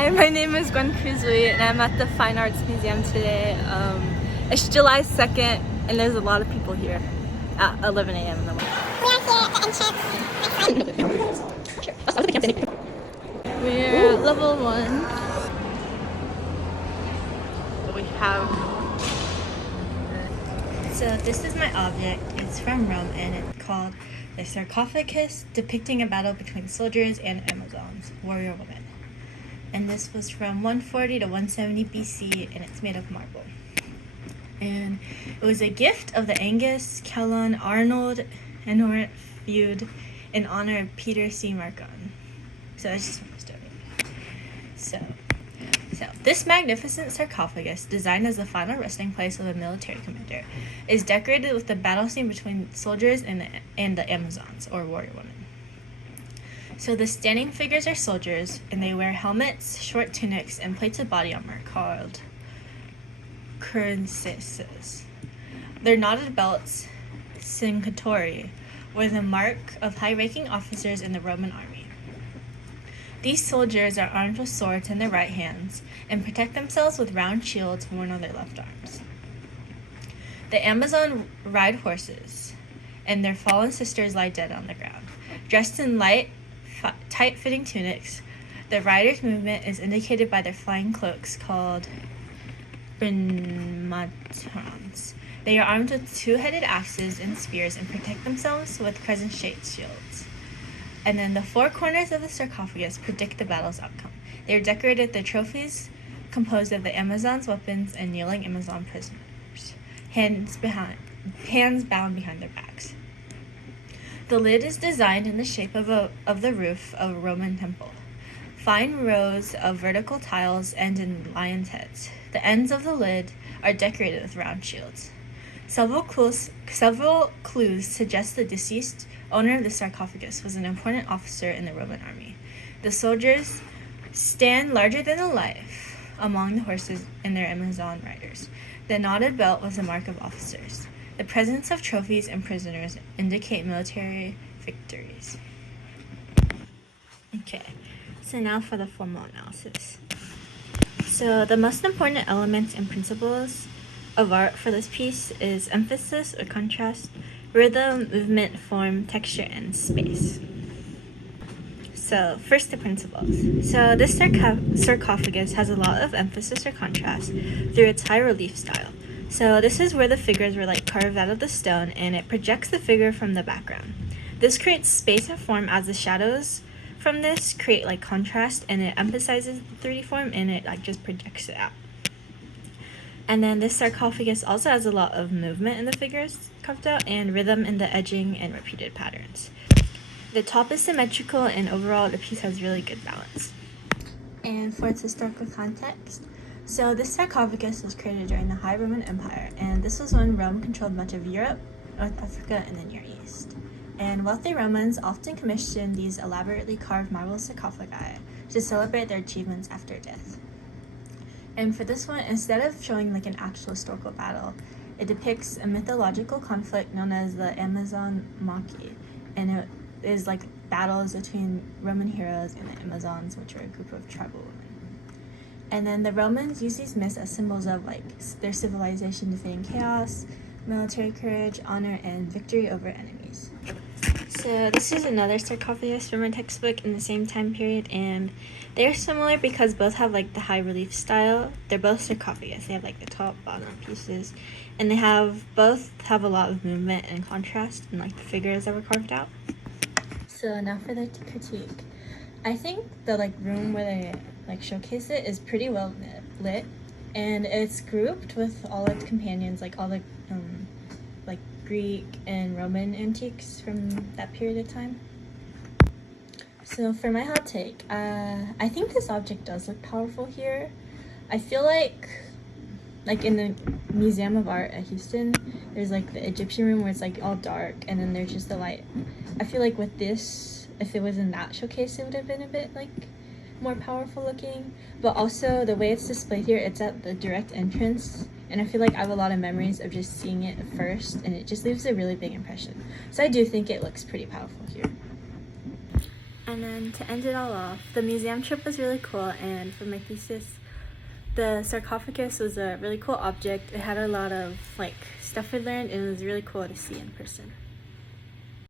Hi, my name is Gwen Cruzley and I'm at the Fine Arts Museum today. It's July 2nd and there's a lot of people here at 11 a.m. in the morning. We're at level 1. We have... So this is my object. It's from Rome and it's called the sarcophagus depicting a battle between soldiers and Amazons, warrior women. And this was from 140 to 170 BC and it's made of marble. And it was a gift of the Angus, Kellon, Arnold, and North feud in honor of Peter C. Marcon. So that's just my story. So this magnificent sarcophagus, designed as the final resting place of a military commander, is decorated with the battle scene between soldiers and the Amazons, or warrior women. So the standing figures are soldiers, and they wear helmets, short tunics, and plates of body armor called cuirasses. Their knotted belts, cingatori, were the mark of high-ranking officers in the Roman army. These soldiers are armed with swords in their right hands and protect themselves with round shields worn on their left arms. The Amazon ride horses, and their fallen sisters lie dead on the ground. Dressed in light, tight-fitting tunics, the riders' movement is indicated by their flying cloaks called brimatrons. They are armed with two-headed axes and spears and protect themselves with crescent-shaped shields. And then the four corners of the sarcophagus predict the battle's outcome. They are decorated with the trophies composed of the Amazons' weapons and kneeling Amazon prisoners, hands bound behind their backs. The lid is designed in the shape of the roof of a Roman temple. Fine rows of vertical tiles end in lions' heads. The ends of the lid are decorated with round shields. Several clues suggest the deceased owner of the sarcophagus was an important officer in the Roman army. The soldiers stand larger than life among the horses and their Amazon riders. The knotted belt was a mark of officers. The presence of trophies and prisoners indicate military victories. Okay, so now for the formal analysis. So the most important elements and principles of art for this piece is emphasis or contrast, rhythm, movement, form, texture, and space. So first, the principles. So this sarcophagus has a lot of emphasis or contrast through its high relief style. So this is where the figures were carved out of the stone, and it projects the figure from the background. This creates space and form as the shadows from this create contrast, and it emphasizes the 3D form, and it just projects it out. And then this sarcophagus also has a lot of movement in the figures carved out and rhythm in the edging and repeated patterns. The top is symmetrical, and overall the piece has really good balance. And for its historical context, so this sarcophagus was created during the High Roman Empire, and this was when Rome controlled much of Europe, North Africa, and the Near East. And wealthy Romans often commissioned these elaborately carved marble sarcophagi to celebrate their achievements after death. And for this one, instead of showing an actual historical battle, it depicts a mythological conflict known as the Amazon Machi, and it is battles between Roman heroes and the Amazons, which are a group of tribal women. And then the Romans use these myths as symbols of their civilization defeating chaos, military courage, honor, and victory over enemies. So this is another sarcophagus from a textbook in the same time period, and they're similar because both have the high relief style. They're both sarcophagus. They have the top, bottom pieces, and they both have a lot of movement and contrast in the figures that were carved out. So now for the critique. I think the room where they showcase it is pretty well lit, and it's grouped with all its companions, all the Greek and Roman antiques from that period of time. So for my hot take, I think this object does look powerful here. I feel like in the Museum of Art at Houston, there's the Egyptian room where it's all dark, and then there's just the light. I feel with this, if it was in that showcase, it would have been a bit more powerful looking. But also the way it's displayed here, it's at the direct entrance, and I feel I have a lot of memories of just seeing it first, and it just leaves a really big impression. So I do think it looks pretty powerful here. And then to end it all off, the museum trip was really cool, and for my thesis, the sarcophagus was a really cool object. It had a lot of like stuff we learned, and it was really cool to see in person.